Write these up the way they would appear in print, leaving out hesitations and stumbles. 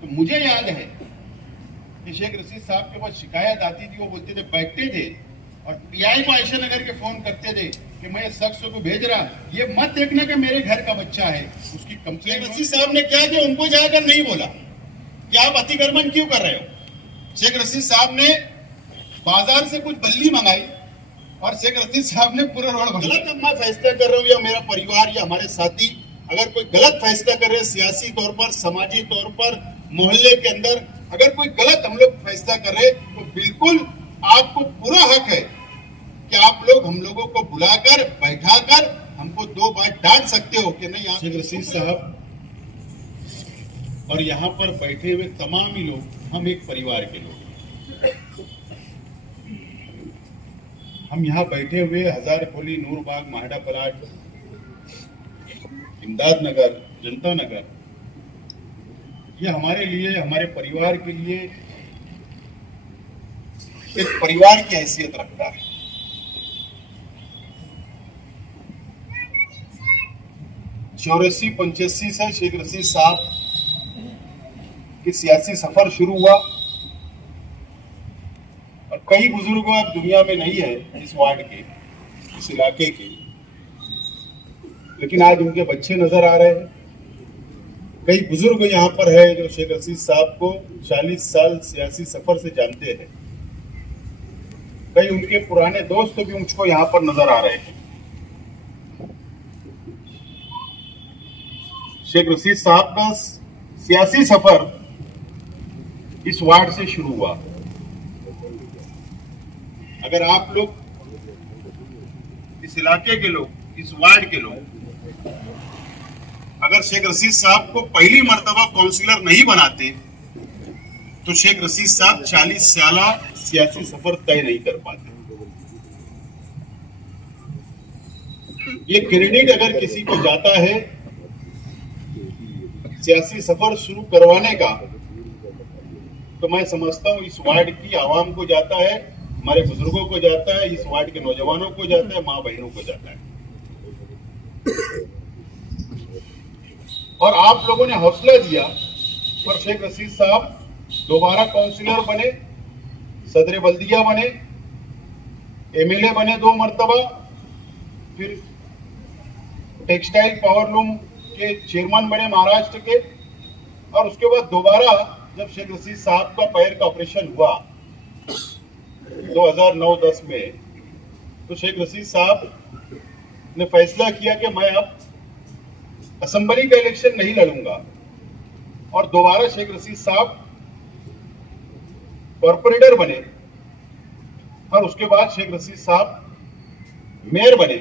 तो मुझे याद है कि शेख रशीद साहब के पास शिकायत आती थी, वो बोलते थे, बैठते थे और पीआई को आयशा नगर के फोन करते थे कि मैं इस शख्स को भेज रहा, ये मत देखना कि मेरे घर का बच्चा है, उसकी कंप्लेंट। रशीद साहब ने क्या किया, उनको जाकर नहीं बोला कि आप अतिक्रमण क्यों कर रहे हो। शेख रशीद साहब ने बाजार से कुछ बल्ली मंगाई और शेख रशीद साहब ने पूरा रोड बना। गलत मैं फैसला कर रहा हूँ या मेरा परिवार या हमारे साथी अगर कोई गलत फैसला कर रहे हैं, सियासी तौर पर, समाजी तौर पर, मोहल्ले के अंदर अगर कोई गलत हम लोग फैसला कर रहे तो बिल्कुल आपको पूरा हक है कि आप लोग हम लोगों को बुलाकर बैठाकर हमको 2 बार डांट सकते हो कि नहीं। आप शेख रशीद साहब और यहाँ पर बैठे हुए तमाम ही लोग हम एक परिवार के लोग, हम यहाँ बैठे हुए हजारखोली, नूरबाग, माहड़ा पलाट, इमदाद नगर, जनता नगर, ये हमारे लिए, हमारे परिवार के लिए एक परिवार की हैसियत रखता है। 84-85 से शेख रशीद साहब की सियासी सफर शुरू हुआ और कई बुजुर्ग अब दुनिया में नहीं है इस वार्ड के, इस इलाके के, लेकिन आज उनके बच्चे नजर आ रहे हैं। कई बुजुर्ग यहाँ पर है जो शेख रशीद साहब को 40 साल सियासी सफर से जानते हैं। कई उनके पुराने दोस्त भी मुझको यहाँ पर नजर आ रहे हैं। शेख रशीद साहब का सियासी सफर इस वार्ड से शुरू हुआ। अगर आप लोग, इस इलाके के लोग, इस वार्ड के लोग अगर शेख रशीद साहब को पहली मर्तबा काउंसिलर नहीं बनाते तो शेख रशीद साहब 40 साल सियासी सफर तय नहीं कर पाते। ये क्रेडिट अगर किसी को जाता है सियासी सफर शुरू करवाने का, तो मैं समझता हूं इस वार्ड की आवाम को जाता है, हमारे बुजुर्गों को जाता है, इस वार्ड के नौजवानों को जाता है, मां बहनों को जाता है। और आप लोगों ने हौसला दिया और शेख रशीद साहब दोबारा काउंसिलर बने, सदर बल्दिया बने, एमएलए बने 2 मर्तबा, फिर टेक्सटाइल पावरलूम के चेयरमैन बने महाराष्ट्र के, और उसके बाद दोबारा जब शेख रशीद साहब का पैर का ऑपरेशन हुआ 2009-10 में, तो शेख रशीद साहब ने फैसला किया कि मैं अब असेंबली का इलेक्शन नहीं लड़ूंगा, और दोबारा शेख रशीद साहब कॉर्पोरेटर बने, और उसके बाद शेख रशीद साहब मेयर बने।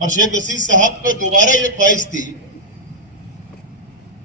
और शेख रशीद साहब का दोबारा ये ख्वाहिश थी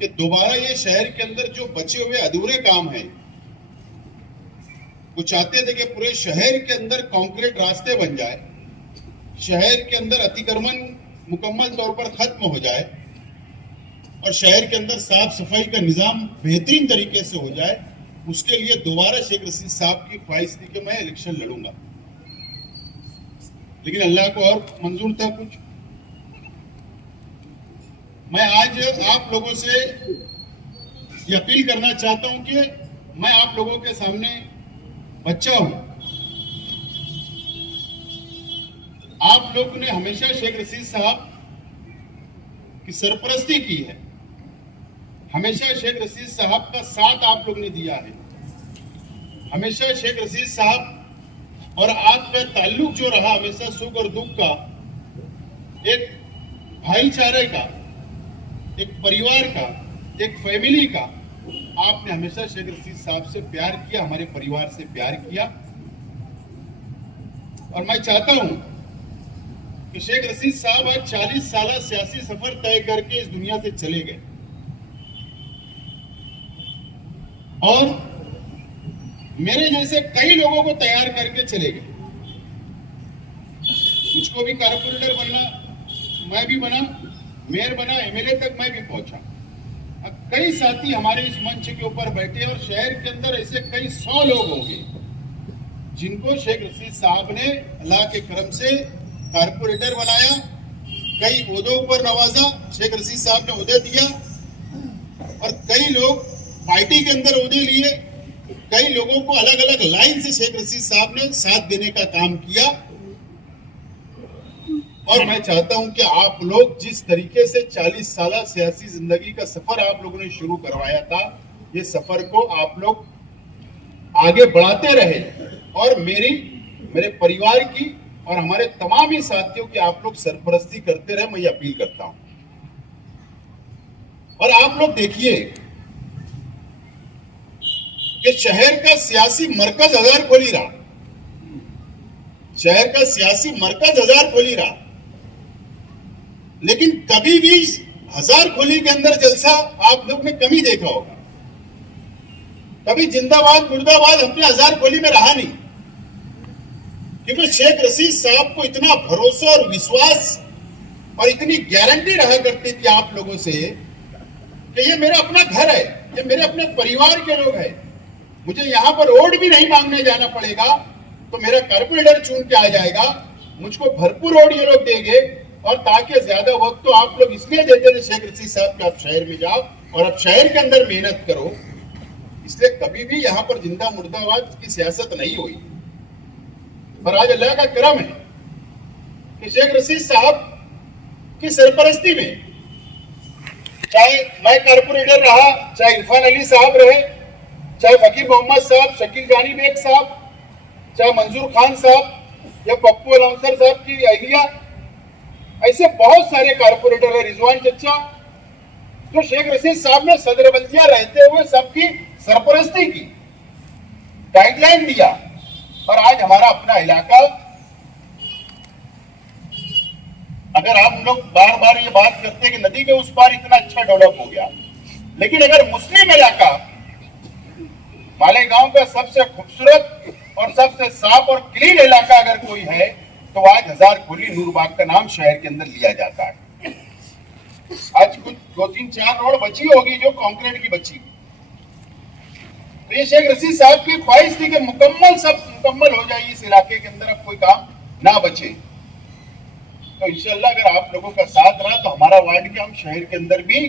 कि दोबारा ये शहर के अंदर जो बचे हुए अधूरे काम हैं, वो चाहते थे कि पूरे शहर के अंदर कंक्रीट रास्ते बन जाए, शहर के अंदर अतिक्रमण मुकम्मल तौर पर खत्म हो जाए और शहर के अंदर साफ सफाई का निजाम बेहतरीन तरीके से हो जाए। उसके लिए दोबारा शेख रशीद साहब की ख्वाहिश थी कि मैं इलेक्शन लड़ूंगा, लेकिन अल्लाह को और मंजूर था कुछ। मैं आज आप लोगों से ये अपील करना चाहता हूं कि मैं आप लोगों के सामने बच्चा हूं। आप लोग ने हमेशा शेख रशीद साहब की सरपरस्ती की है, हमेशा शेख रशीद साहब का साथ आप लोग ने दिया है, हमेशा शेख रशीद साहब और आपका ताल्लुक जो रहा हमेशा सुख और दुख का, एक भाईचारे का, एक परिवार का, एक फैमिली का, आपने हमेशा शेख रशीद साहब से प्यार किया, हमारे परिवार से प्यार किया। और मैं चाहता हूं कि शेख रशीद साहब आज 40 साल सियासी सफर तय करके इस दुनिया से चले गए और मेरे जैसे कई लोगों को तैयार करके चले गए। मुझको भी कारपोरेटर बनना, मैं भी बना, मेयर बना, एमएलए तक मैं भी पहुंचा। अब कई साथी हमारे इस मंच के ऊपर बैठे और शहर के अंदर ऐसे कई 100 लोग होंगे जिनको शेख रशीद साहब ने अल्लाह के करम से कारपोरेटर बनाया, कई ओहदों पर नवाजा। शेख रशीद साहब ने ओहदे दिया, और कई लोग पार्टी के अंदर ओहदे लिए, कई लोगों को अलग अलग लाइन से शेख रशीद साहब ने साथ देने का काम किया। और मैं चाहता हूं कि आप लोग जिस तरीके से 40 साल सियासी जिंदगी का सफर आप लोगों ने शुरू करवाया था, ये सफर को आप लोग आगे बढ़ाते रहे और मेरे परिवार की और हमारे तमाम ही साथियों की आप लोग सरपरस्ती करते रहे, मैं ये अपील करता हूं। और आप लोग देखिए कि शहर का सियासी मरकज हजार खोली रहा, शहर का सियासी मरकज हजार खोली रहा, लेकिन कभी भी हजार खोली के अंदर जलसा आप लोग ने कमी देखा होगा। कभी जिंदाबाद मुर्दाबाद अपने हजार खोली में रहा नहीं, क्योंकि शेख रशीद साहब को इतना भरोसा और विश्वास और इतनी गारंटी रहा करती थी आप लोगों से कि ये मेरा अपना घर है, ये मेरे अपने परिवार के लोग हैं, मुझे यहां पर वोट भी नहीं मांगने जाना पड़ेगा, तो मेरा कारपोरेटर चुन के आ जाएगा, मुझको भरपूर वोट ये लोग देंगे। और ताकि ज्यादा वक्त तो आप लोग इसलिए देते थे शेख रशीद साहब कि आप शहर में जाओ और अब शहर के अंदर मेहनत करो, इसलिए कभी भी यहां पर जिंदा मुर्दाबाद की सियासत नहीं हुई। पर आज अल्लाह का करम है कि शेख रशीद साहब की सरपरस्ती में, चाहे मैं कारपोरेटर रहा, चाहे इरफान अली साहब रहे, चाहे फकीर मोहम्मद साहब, शकील जानी बेग साहब, चाहे मंजूर खान साहब या पप्पू अलौंसर साहब की अहलिया, ऐसे बहुत सारे कारपोरेटर है, रिजवान चच्चा, जो शेख रशीद साहब ने सदर बल्दिया रहते हुए सबकी सरपरस्ती की, गाइडलाइन दिया। और आज हमारा अपना इलाका, अगर आप लोग बार बार ये बात करते हैं कि नदी के उस पार इतना अच्छा डेवलप हो गया, लेकिन अगर मुस्लिम इलाका मालेगांव का सबसे खूबसूरत और सबसे साफ और क्लीन इलाका अगर कोई है तो आज हजार खोली नूरबाग का नाम शहर के अंदर लिया जाता है। आज कुछ 2-3-4 रोड बची होगी जो कंक्रीट की बची। तो ये शेख रशीद साहब की ख्वाहिश थी कि मुकम्मल हो जाए इस इलाके के अंदर, अब कोई काम ना बचे। तो इंशाल्लाह अगर आप लोगों का साथ रहा तो हमारा वार्ड के हम शहर के अंदर भी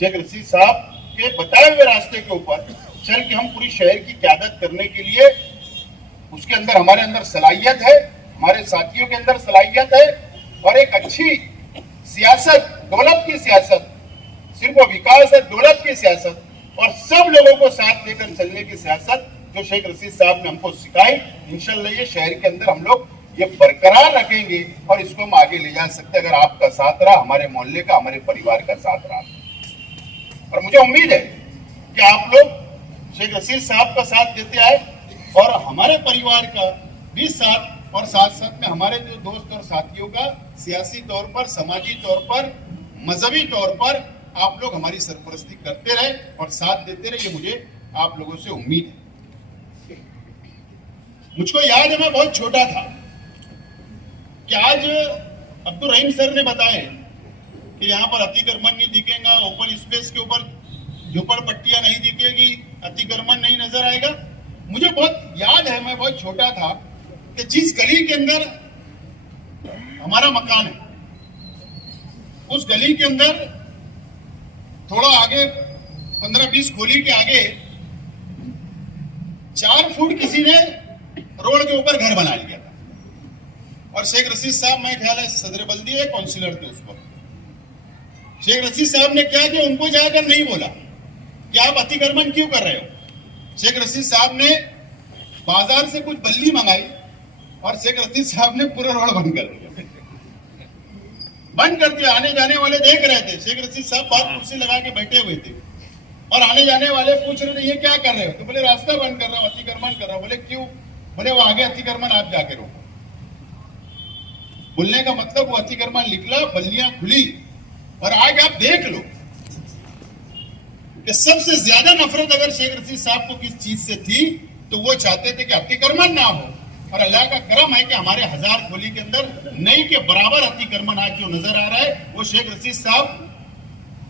शेख रशीद साहब के बताए हुए रास्ते के ऊपर चल के हम पूरी शहर की क़यादत करने के लिए, उसके अंदर हमारे अंदर सलाहियत है, हमारे साथियों के अंदर सलाहियत है और एक अच्छी सियासत, दौलत की सियासत, सिर्फ विकास है, दौलत की सियासत और सब लोगों को साथ लेकर चलने की सियासत जो शेख रशीद साहब ने हमको सिखाई, इंशाल्लाह ये शहर के अंदर हम लोग ये बरकरार रखेंगे और इसको हम आगे ले जा सकते अगर आपका साथ रहा, हमारे मोहल्ले का, हमारे परिवार का साथ रहा। और मुझे उम्मीद है कि आप लोग शेख रशीद साहब का साथ देते आए और हमारे परिवार का भी साथ, और साथ साथ में हमारे जो दोस्त और साथियों का सियासी तौर पर, समाजी तौर पर, मजहबी तौर पर आप लोग हमारी सरपरस्ती करते रहे और साथ देते रहे, ये मुझे आप लोगों से उम्मीद है। मुझको याद है मैं बहुत छोटा था कि आज अब्दुल रहीम सर ने बताया कि यहाँ पर अतिक्रमण नहीं दिखेगा, ओपन स्पेस के ऊपर झोपड़पट्टियां नहीं दिखेगी, अतिक्रमण नहीं नजर आएगा। मुझे बहुत याद है, मैं बहुत छोटा था कि जिस गली के अंदर हमारा मकान है, उस गली के अंदर थोड़ा आगे 15-20 खोली के आगे 4 फुट किसी ने रोड के ऊपर घर बना लिया था। और शेख रशीद साहब, मैं ख्याल है सदर बल्दिया काउंसिलर थे उस पर, शेख रशीद साहब ने क्या किया, उनको जाकर नहीं बोला कि आप अतिक्रमण क्यों कर रहे हो। शेख रशीद साहब ने बाजार से कुछ बल्ली मंगाई और शेख रशीद साहब ने पूरा रोड बंद कर दिया। आने जाने वाले देख रहे थे, शेख रशीद साहब बाहर कुर्सी लगा के बैठे हुए थे और आने जाने वाले पूछ रहे थे ये क्या कर रहे हो, तो बोले रास्ता बंद कर रहा हूं, अतिक्रमण कर रहा हूं। बोले क्यों? बोले वो आगे अतिक्रमण आप जाके रोको। बोलने का मतलब वो अतिक्रमण निकला, बल्लियां खुली और आज आप देख लो कि सबसे ज्यादा नफरत अगर शेख रशीद साहब को किस चीज से थी तो वो चाहते थे कि अतिक्रमण ना हो। और अल्लाह का करम है कि हमारे हजार खोली के अंदर नई के बराबर अतिक्रमण आज जो नजर आ रहा है, वो शेख रशीद साहब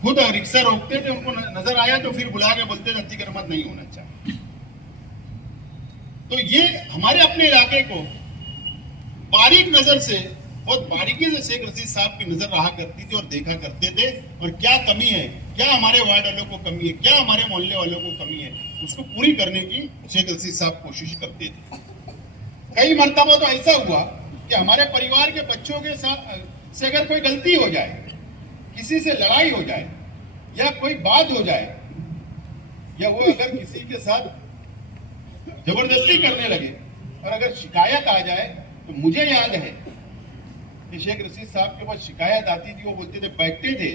खुद रिक्शा रोकते थे, उनको नजर आया तो फिर बुला के बोलते थे अतिक्रमण नहीं होना चाहिए। तो ये हमारे अपने इलाके को बारीक नजर से बहुत बारीकी से शेख रशीद साहब की नजर रहा करती थी और देखा करते थे, और क्या कमी है, क्या हमारे वार्ड वालों को कमी है, क्या हमारे मोहल्ले वालों को कमी है, उसको पूरी करने की शेख रशीद साहब कोशिश करते थे। कई मरतबा तो ऐसा हुआ कि हमारे परिवार के बच्चों के साथ से अगर कोई गलती हो जाए, किसी से लड़ाई हो जाए या कोई बात हो जाए, या वो अगर किसी के साथ जबरदस्ती करने लगे और अगर शिकायत आ जाए, तो मुझे याद है कि शेख रशीद साहब के पास शिकायत आती थी, वो बोलते थे, बैठते थे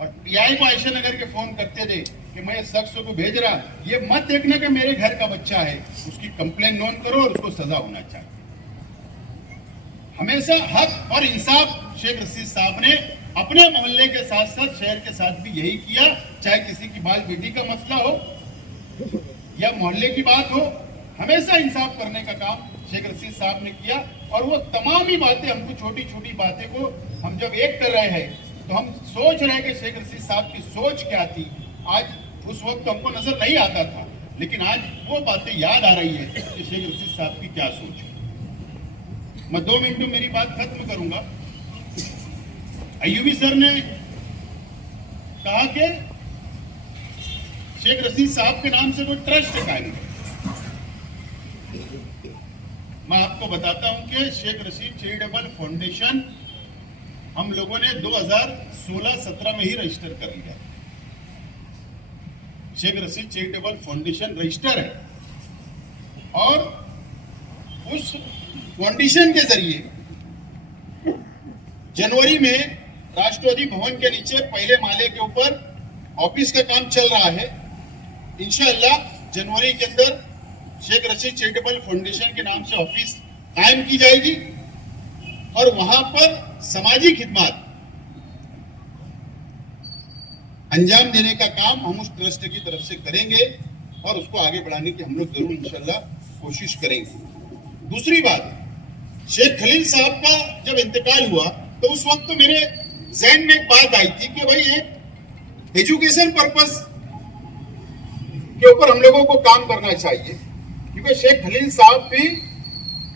और पीआई को आयशा नगर के फोन करते थे कि मैं इस शख्स को भेज रहा, ये मत देखना कि मेरे घर का बच्चा है, उसकी कंप्लेन नोट करो और उसको सजा होना चाहिए। हमेशा हक और इंसाफ शेख रशीद साहब ने अपने मोहल्ले के साथ साथ शहर के साथ भी यही किया, चाहे किसी की बाल बेटी का मसला हो या मोहल्ले की बात हो, हमेशा इंसाफ करने का काम शेख रशीद साहब ने किया। और वो तमाम ही बातें, हमको छोटी छोटी बातें को हम जब एक कर रहे हैं तो हम सोच रहे हैं कि शेख रशीद साहब की सोच क्या थी। आज उस वक्त हमको नजर नहीं आता था, लेकिन आज वो बातें याद आ रही है कि शेख रशीद साहब की क्या सोच है। मैं 2 मिनट में मेरी बात खत्म करूंगा। अय्यूबी सर ने कहा कि शेख रशीद साहब के नाम से कोई ट्रस्ट कायम है। मैं आपको बताता हूं कि शेख रशीद चैरिटेबल फाउंडेशन हम लोगों ने 2016-17 में ही रजिस्टर कर लिया। Sheikh Rashid charitable foundation register है और उस फाउंडेशन के जरिए जनवरी में राष्ट्रपति भवन के नीचे पहले माले के ऊपर ऑफिस का काम चल रहा है। इंशाअल्लाह जनवरी के अंदर शेख रशीद चैरिटेबल फाउंडेशन के नाम से ऑफिस कायम की जाएगी और वहां पर सामाजिक खिदमत अंजाम देने का काम हम उस ट्रस्ट की तरफ से करेंगे और उसको आगे बढ़ाने की हम लोग जरूर इंशाअल्लाह कोशिश करेंगे। दूसरी बात, शेख खलील साहब का जब इंतकाल हुआ तो उस वक्त तो मेरे जहन में एक बात आई थी कि भाई एक एजुकेशन पर्पस के ऊपर हम लोगों को काम करना चाहिए, क्योंकि शेख खलील साहब भी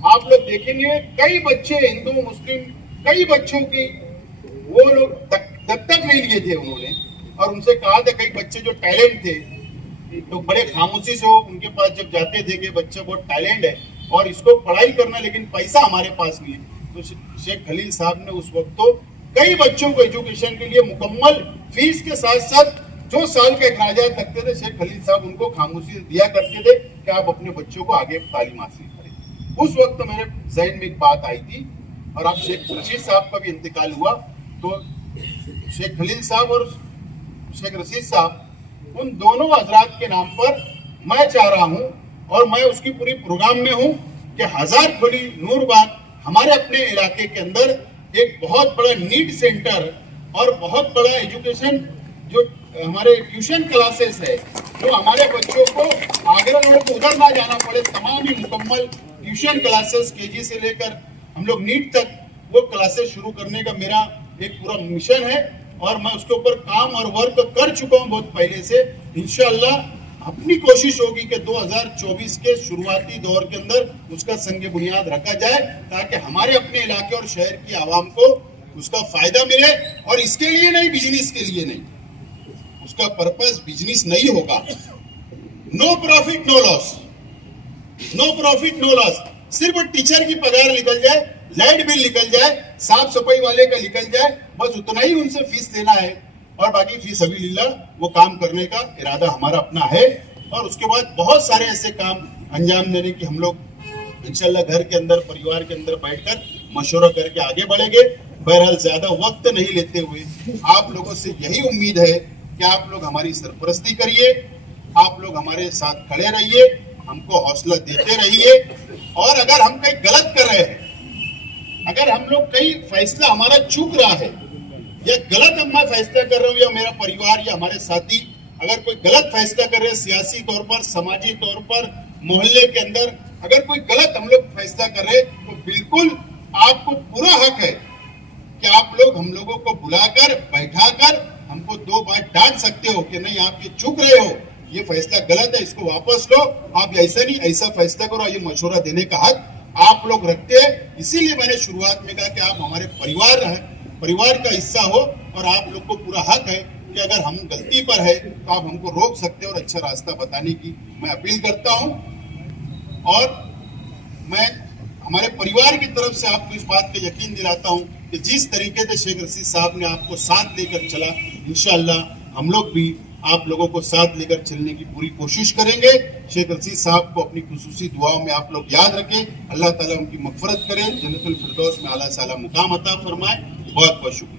आप लोग देखेंगे कई बच्चे हिंदू मुस्लिम कई बच्चों की वो लोग दत्तक नहीं लिए थे उन्होंने, और उनसे कहा था कई बच्चे जो टैलेंट थे तो बड़े खामोशी से उनके पास जब जाते थे कि बच्चे बहुत टैलेंट है और इसको पढ़ाई करना लेकिन पैसा हमारे पास नहीं है, तो शेख खलील साहब ने उस वक्त तो कई बच्चों को एजुकेशन के लिए मुकम्मल फीस के साथ साथ जो साल के अखराजात लगते थे शेख खलील साहब उनको खामोशी दिया करते थे कि आप अपने बच्चों को आगे तालीम हासिल करें। उस वक्त मेरे जहन में एक बात आई थी, और अब शेख रशीद साहब का भी इंतकाल हुआ तो शेख खलील साहब और शेख रशीद साहब उन दोनों हजरात के नाम पर मैं चाह रहा हूं और मैं उसकी पूरी प्रोग्राम में हूं कि हजार खोली नूरबाग हमारे अपने इलाके के अंदर एक बहुत बड़ा नीड सेंटर और बहुत बड़ा एजुकेशन जो हमारे ट्यूशन क्लासेस है, जो हमारे बच्चों को आगरा रोड को उधर ना जाना पड़े, तमाम ही मुकम्मल ट्यूशन क्लासेस केजी से लेकर हम लोग नीट तक वो क्लासेस शुरू करने का मेरा एक पूरा मिशन है और मैं उसके ऊपर काम और वर्क कर चुका हूं बहुत पहले से। इंशाअल्लाह अपनी कोशिश होगी कि 2024 के शुरुआती दौर के अंदर उसका संग बुनियाद रखा जाए ताकि हमारे अपने इलाके और शहर की आवाम को उसका फायदा मिले। और इसके लिए नहीं, बिजनेस के लिए नहीं, उसका पर्पस बिजनेस नहीं होगा। No profit no loss, no profit no loss. सिर्फ टीचर की पगार निकल जाए, लाइट बिल निकल जाए, साफ सफाई वाले का निकल जाए, बस उतना ही उनसे फीस लेना है और बाकी फीस सबिलिल्लाह वो काम करने का इरादा हमारा अपना है। और उसके बाद बहुत सारे ऐसे काम अंजाम देने की हम लोग इंशाल्लाह घर के अंदर परिवार के अंदर बैठकर मशवरा करके आगे बढ़ेंगे। बहरहाल ज्यादा वक्त नहीं लेते हुए आप लोगों से यही उम्मीद है कि आप लोग हमारी सरपरस्ती करिए, आप लोग हमारे साथ खड़े रहिए, हमको हौसला देते रहिए। और अगर हम कहीं गलत कर रहे हैं, अगर हम लोग कहीं फैसला हमारा चूक रहा है या गलत मैं फैसला कर रहा हूँ या मेरा परिवार या हमारे साथी अगर कोई गलत फैसला कर रहे हैं सियासी तौर पर, समाजी तौर पर, मोहल्ले के अंदर अगर कोई गलत हम लोग फैसला कर रहे हैं तो बिल्कुल आपको पूरा हक है कि आप लोग हम लोगों को बुलाकर बैठाकर हमको 2 बार डांट सकते हो कि नहीं आप ये चूक रहे हो, ये फैसला गलत है, इसको वापस लो, आप ऐसा नहीं ऐसा फैसला करो, ये मशवरा देने का हक आप लोग रखते हैं। इसीलिए मैंने शुरुआत में कहा कि आप हमारे परिवार हैं, परिवार का हिस्सा हो और आप लोग को पूरा हक है कि अगर हम गलती पर है तो आप हमको रोक सकते हैं और अच्छा रास्ता बताने की मैं अपील करता हूं। और मैं हमारे परिवार की तरफ से आपको इस बात का यकीन दिलाता हूं कि जिस तरीके से शेख रशीद साहब ने आपको साथ लेकर चला, इंशाअल्लाह हम लोग भी आप लोगों को साथ लेकर चलने की पूरी कोशिश करेंगे। शेख रशीद साहब को अपनी खुसूसी दुआओं में आप लोग याद रखें। अल्लाह ताला उनकी मगफरत करें, जन्नतुल फिरदौस में आला साला मुकाम अता फरमाए। बहुत बहुत शुक्रिया।